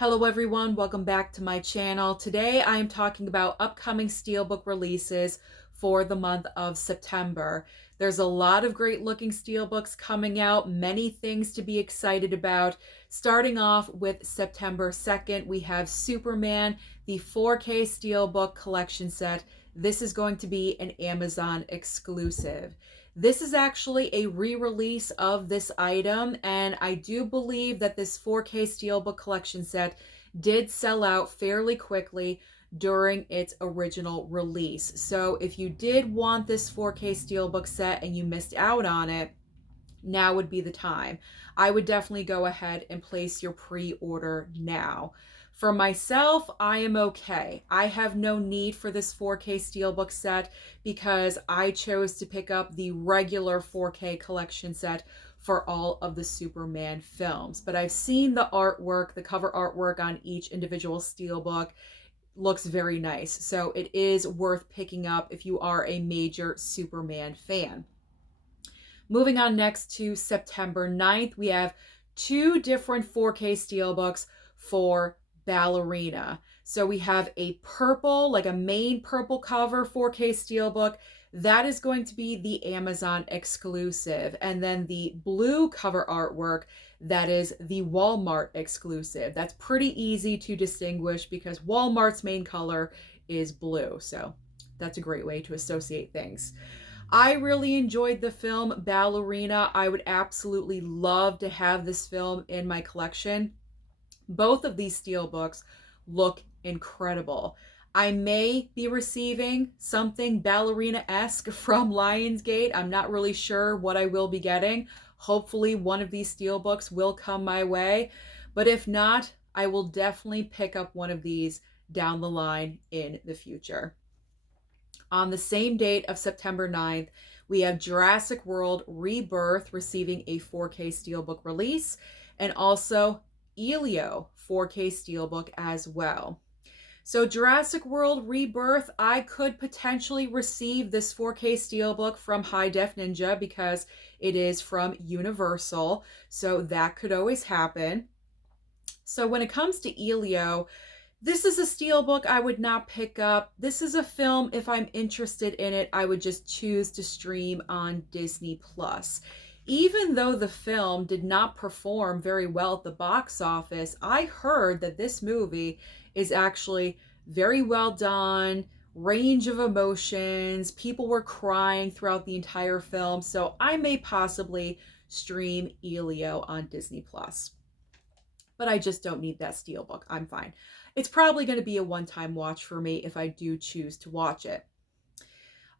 Hello everyone, welcome back to my channel. Today I am talking about upcoming Steelbook releases for the month of September. There's a lot of great looking Steelbooks coming out, many things to be excited about. Starting off with September 2nd, we have Superman, the 4K Steelbook collection set. This is going to be an Amazon exclusive. This is actually a re-release of this item, and I do believe that this 4K Steelbook collection set did sell out fairly quickly during its original release. So if you did want this 4K Steelbook set and you missed out on it, now would be the time. I would definitely go ahead and place your pre-order now. For myself, I am okay. I have no need for this 4K Steelbook set because I chose to pick up the regular 4K collection set for all of the Superman films. But I've seen the artwork, the cover artwork on each individual Steelbook. Looks very nice. So it is worth picking up if you are a major Superman fan. Moving on next to September 9th, we have two different 4K Steelbooks for Ballerina. So we have a purple, like a main purple cover 4K Steelbook. That is going to be the Amazon exclusive. And then the blue cover artwork, that is the Walmart exclusive. That's pretty easy to distinguish because Walmart's main color is blue. So that's a great way to associate things. I really enjoyed the film Ballerina. I would absolutely love to have this film in my collection. Both of these Steelbooks look incredible. I may be receiving something Ballerina-esque from Lionsgate. I'm not really sure what I will be getting. Hopefully one of these Steelbooks will come my way. But if not, I will definitely pick up one of these down the line in the future. On the same date of September 9th, we have Jurassic World Rebirth receiving a 4K Steelbook release, and also Elio 4K Steelbook as well. So Jurassic World Rebirth, I could potentially receive this 4K Steelbook from High Def Ninja because it is from Universal, so that could always happen. So when it comes to Elio, this is a Steelbook I would not pick up. This is a film, if I'm interested in it, I would just choose to stream on Disney+. Even though the film did not perform very well at the box office, I heard that this movie is actually very well done, range of emotions, people were crying throughout the entire film, so I may possibly stream Elio on Disney+. But I just don't need that Steelbook. I'm fine. It's probably going to be a one-time watch for me if I do choose to watch it.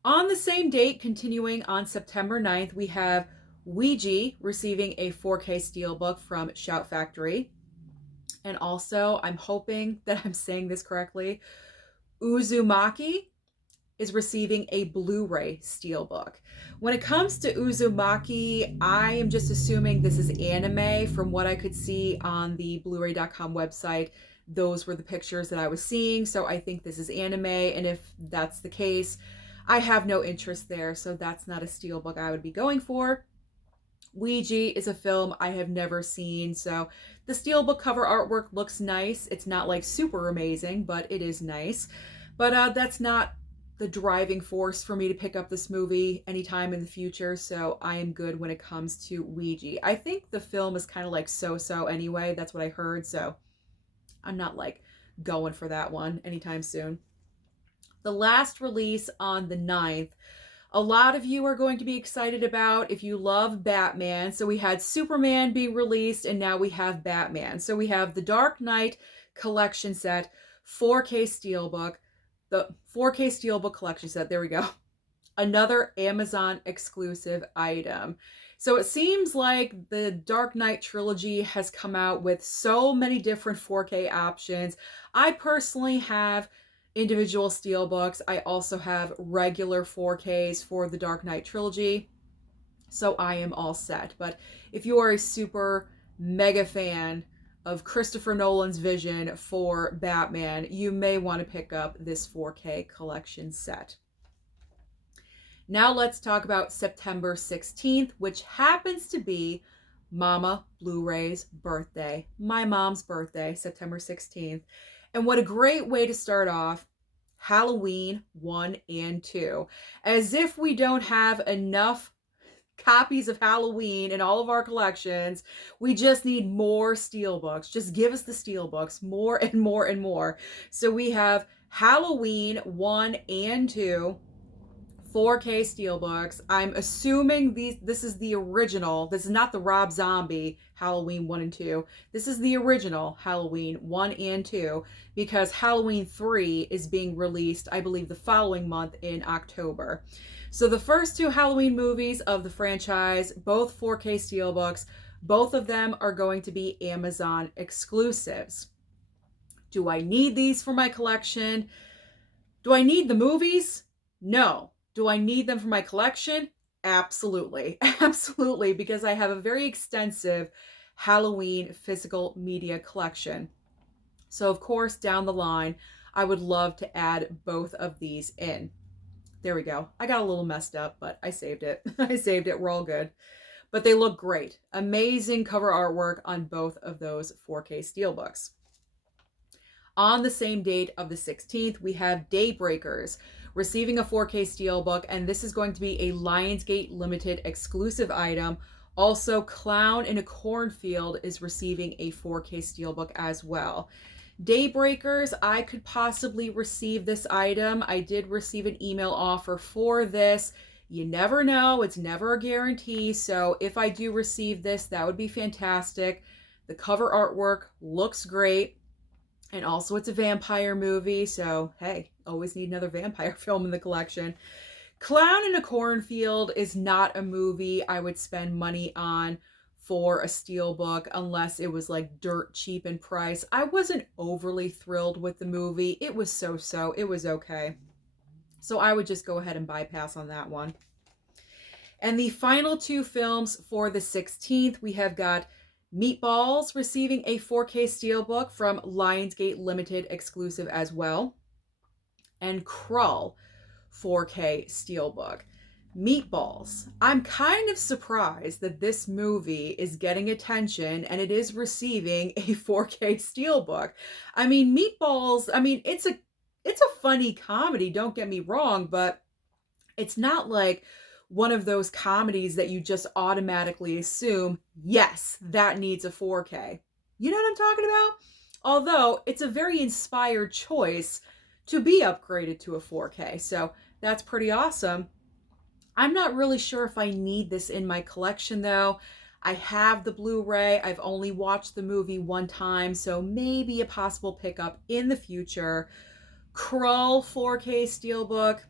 On the same date, continuing on September 9th, we have Ouija receiving a 4K Steelbook from Shout Factory. And also, I'm hoping that I'm saying this correctly, Uzumaki is receiving a Blu-ray Steelbook. When it comes to Uzumaki, I am just assuming this is anime. From what I could see on the Blu-ray.com website, those were the pictures that I was seeing, so I think this is anime, and if that's the case, I have no interest there, so that's not a Steelbook I would be going for. Ouija is a film I have never seen, so the Steelbook cover artwork looks nice. It's not like super amazing, but it is nice. But that's not the driving force for me to pick up this movie anytime in the future, so I am good when it comes to Ouija. I think the film is kind of like so-so anyway, that's what I heard, so I'm not like going for that one anytime soon. The last release on the 9th, a lot of you are going to be excited about if you love Batman. So we had Superman being released, and now we have Batman. So we have the Dark Knight collection set, 4K Steelbook, the 4K Steelbook collection set, there we go. Another Amazon exclusive item. So it seems like the Dark Knight trilogy has come out with so many different 4K options. I personally have individual Steelbooks. I also have regular 4Ks for the Dark Knight trilogy, so I am all set. But if you are a super mega fan of Christopher Nolan's vision for Batman, you may want to pick up this 4K collection set. Now let's talk about September 16th, which happens to be Mama Blu-ray's birthday, my mom's birthday, September 16th. And what a great way to start off Halloween 1 and 2. As if we don't have enough copies of Halloween in all of our collections. We just need more steelbooks. Just give us the steelbooks, more and more and more. So we have Halloween 1 and 2, 4K steelbooks. I'm assuming this is the original. This is not the Rob Zombie Halloween 1 and 2. This is the original Halloween 1 and 2 because Halloween 3 is being released, I believe, the following month in October. So the first two Halloween movies of the franchise, both 4K steelbooks, both of them are going to be Amazon exclusives. Do I need these for my collection? Do I need the movies? No. Do I need them for my collection? Absolutely. Absolutely, because I have a very extensive Halloween physical media collection. So, of course, down the line, I would love to add both of these in. There we go. I got a little messed up, but I saved it. I saved it. We're all good. But they look great. Amazing cover artwork on both of those 4K steelbooks. On the same date of the 16th, we have Daybreakers receiving a 4K steelbook, and this is going to be a Lionsgate limited exclusive item. Also, Clown in a Cornfield is receiving a 4K steelbook as well. Daybreakers, I could possibly receive this item. I did receive an email offer for this. You never know. It's never a guarantee. So if I do receive this, that would be fantastic. The cover artwork looks great. And also it's a vampire movie. So, hey, always need another vampire film in the collection. Clown in a Cornfield is not a movie I would spend money on for a steelbook unless it was like dirt cheap in price. I wasn't overly thrilled with the movie. It was so-so. It was okay. So I would just go ahead and bypass on that one. And the final two films for the 16th, we have got Meatballs receiving a 4K steelbook from Lionsgate Limited exclusive as well. And Krull 4K steelbook. Meatballs. I'm kind of surprised that this movie is getting attention and it is receiving a 4K steelbook. I mean, Meatballs, I mean, it's a funny comedy, don't get me wrong, but it's not like one of those comedies that you just automatically assume, yes, that needs a 4K. You know what I'm talking about? Although it's a very inspired choice to be upgraded to a 4K, so that's pretty awesome. I'm not really sure if I need this in my collection though. I have the Blu-ray. I've only watched the movie one time, so maybe a possible pickup in the future. Krull 4K steelbook.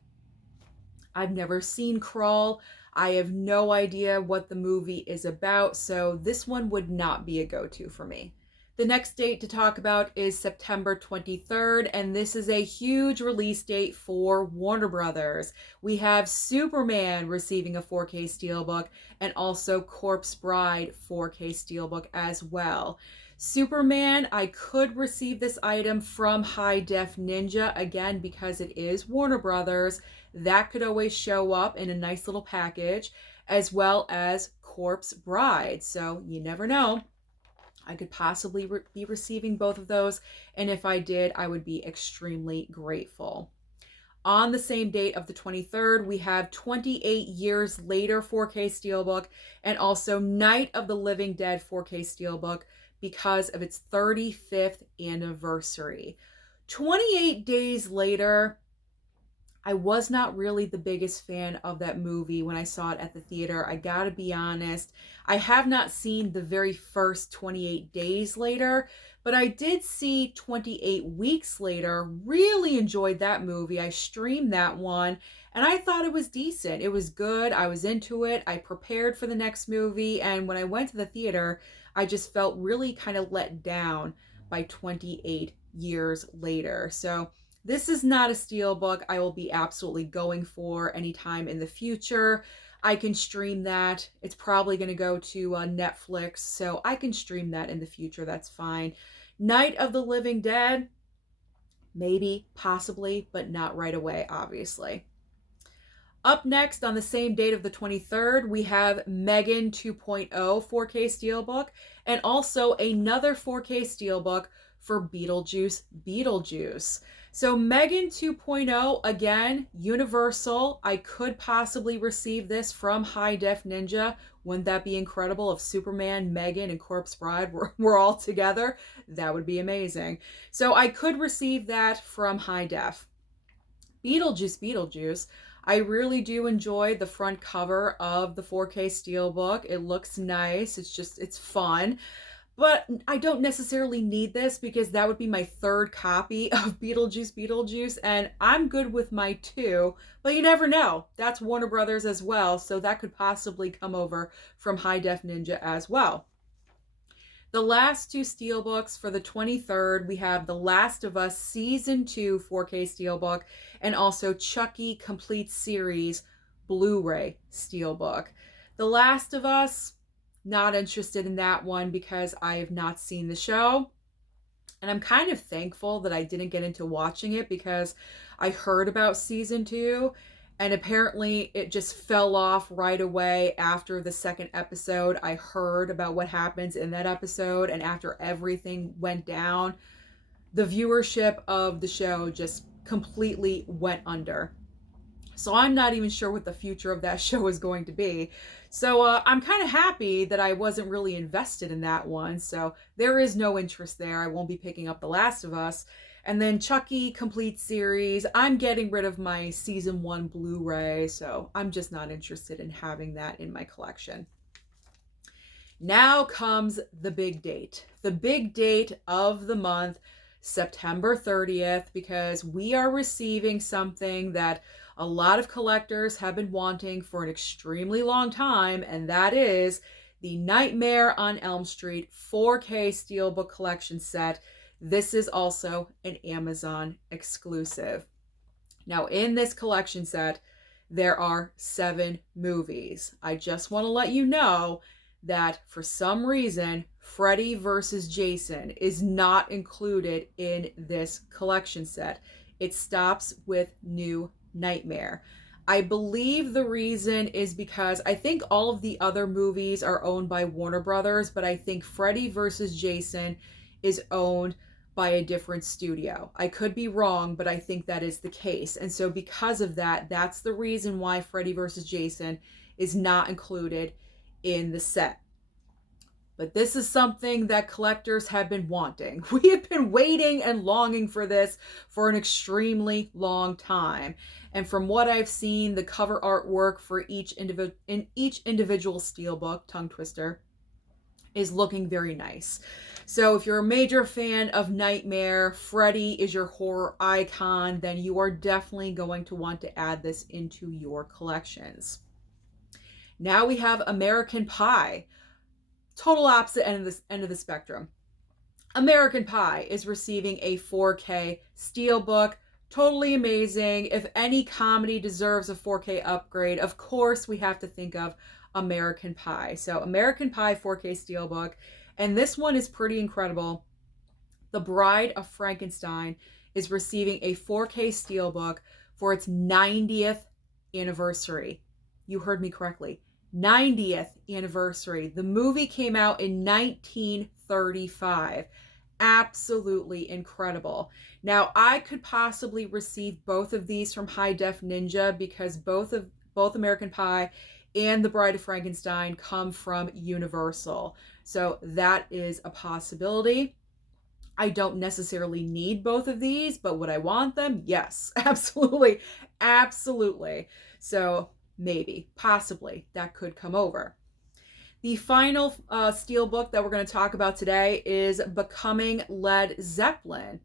I've never seen Krull. I have no idea what the movie is about, so this one would not be a go-to for me. The next date to talk about is September 23rd, and this is a huge release date for Warner Brothers. We have Superman receiving a 4K steelbook and also Corpse Bride 4K steelbook as well. Superman, I could receive this item from High Def Ninja, again, because it is Warner Brothers. That could always show up in a nice little package, as well as Corpse Bride. So you never know. I could possibly be receiving both of those, and if I did, I would be extremely grateful. On the same date of the 23rd, we have 28 Years Later 4K steelbook and also Night of the Living Dead 4K steelbook because of its 35th anniversary. 28 days later, I was not really the biggest fan of that movie when I saw it at the theater. I gotta be honest. I have not seen the very first 28 Days Later, but I did see 28 Weeks Later. Really enjoyed that movie. I streamed that one, and I thought it was decent. It was good. I was into it. I prepared for the next movie, and when I went to the theater, I just felt really kind of let down by 28 Years Later. So this is not a steelbook I will be absolutely going for anytime in the future. I can stream that. It's probably going to go to Netflix, so I can stream that in the future. That's fine. Night of the Living Dead, maybe, possibly, but not right away, obviously. Up next on the same date of the 23rd, we have Megan 2.0 4K Steelbook and also another 4K Steelbook for Beetlejuice. So Megan 2.0, again, Universal. I could possibly receive this from High Def Ninja. Wouldn't that be incredible if Superman, Megan, and Corpse Bride were all together? That would be amazing. So I could receive that from High Def. Beetlejuice. I really do enjoy the front cover of the 4K Steelbook. It looks nice. It's fun. But I don't necessarily need this because that would be my third copy of Beetlejuice, and I'm good with my two, but you never know. That's Warner Brothers as well, so that could possibly come over from High Def Ninja as well. The last two Steelbooks for the 23rd, we have The Last of Us Season 2 4K Steelbook and also Chucky Complete Series Blu-ray Steelbook. The Last of Us, not interested in that one because I have not seen the show. And I'm kind of thankful that I didn't get into watching it because I heard about season 2 and apparently it just fell off right away after the second episode. I heard about what happens in that episode, and after everything went down, the viewership of the show just completely went under. So I'm not even sure what the future of that show is going to be. So I'm kind of happy that I wasn't really invested in that one. So there is no interest there. I won't be picking up The Last of Us. And then Chucky Complete Series, I'm getting rid of my Season 1 Blu-ray. So I'm just not interested in having that in my collection. Now comes the big date. The big date of the month, September 30th, because we are receiving something that a lot of collectors have been wanting for an extremely long time, and that is the Nightmare on Elm Street 4K Steelbook Collection set. This is also an Amazon exclusive. Now, in this collection set, there are 7 movies. I just want to let you know that for some reason, Freddy vs. Jason is not included in this collection set. It stops with New Nightmare. I believe the reason is because I think all of the other movies are owned by Warner Brothers, but I think Freddy vs. Jason is owned by a different studio. I could be wrong, but I think that is the case. And so because of that, that's the reason why Freddy vs. Jason is not included in the set. But this is something that collectors have been wanting. We have been waiting and longing for this for an extremely long time. And from what I've seen, the cover artwork for each individual steelbook, tongue twister, is looking very nice. So if you're a major fan of Nightmare, Freddy is your horror icon, then you are definitely going to want to add this into your collections. Now we have American Pie. Total opposite end of the spectrum. American Pie is receiving a 4K Steelbook. Totally amazing. If any comedy deserves a 4K upgrade, of course we have to think of American Pie. So American Pie 4K Steelbook. And this one is pretty incredible. The Bride of Frankenstein is receiving a 4K Steelbook for its 90th anniversary. You heard me correctly. 90th anniversary. The movie came out in 1935. Absolutely incredible. Now, I could possibly receive both of these from High Def Ninja because both American Pie and The Bride of Frankenstein come from Universal. So that is a possibility. I don't necessarily need both of these, but would I want them? Yes, absolutely. Absolutely. So maybe, possibly, that could come over. The final steelbook that we're going to talk about today is Becoming Led Zeppelin.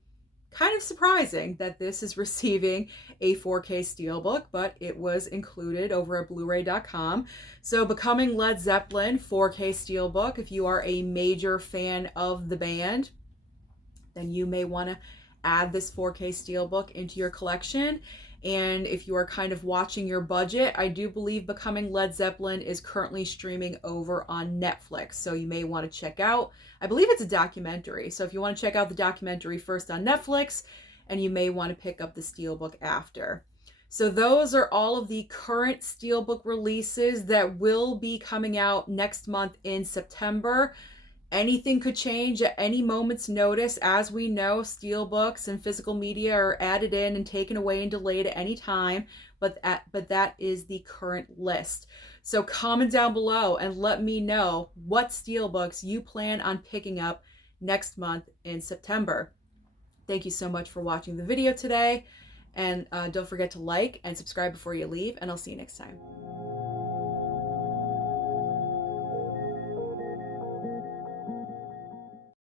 Kind of surprising that this is receiving a 4K steelbook, but it was included over at blu-ray.com. So Becoming Led Zeppelin 4K steelbook, if you are a major fan of the band, then you may want to add this 4K steelbook into your collection. And if you are kind of watching your budget, I do believe Becoming Led Zeppelin is currently streaming over on Netflix. So you may want to check out, I believe it's a documentary. So if you want to check out the documentary first on Netflix, and you may want to pick up the steelbook after. So those are all of the current Steelbook releases that will be coming out next month in September. Anything could change at any moment's notice. As we know, steelbooks and physical media are added in and taken away and delayed at any time, but that is the current list. So comment down below and let me know what steelbooks you plan on picking up next month in September. Thank you so much for watching the video today, and don't forget to like and subscribe before you leave, and I'll see you next time.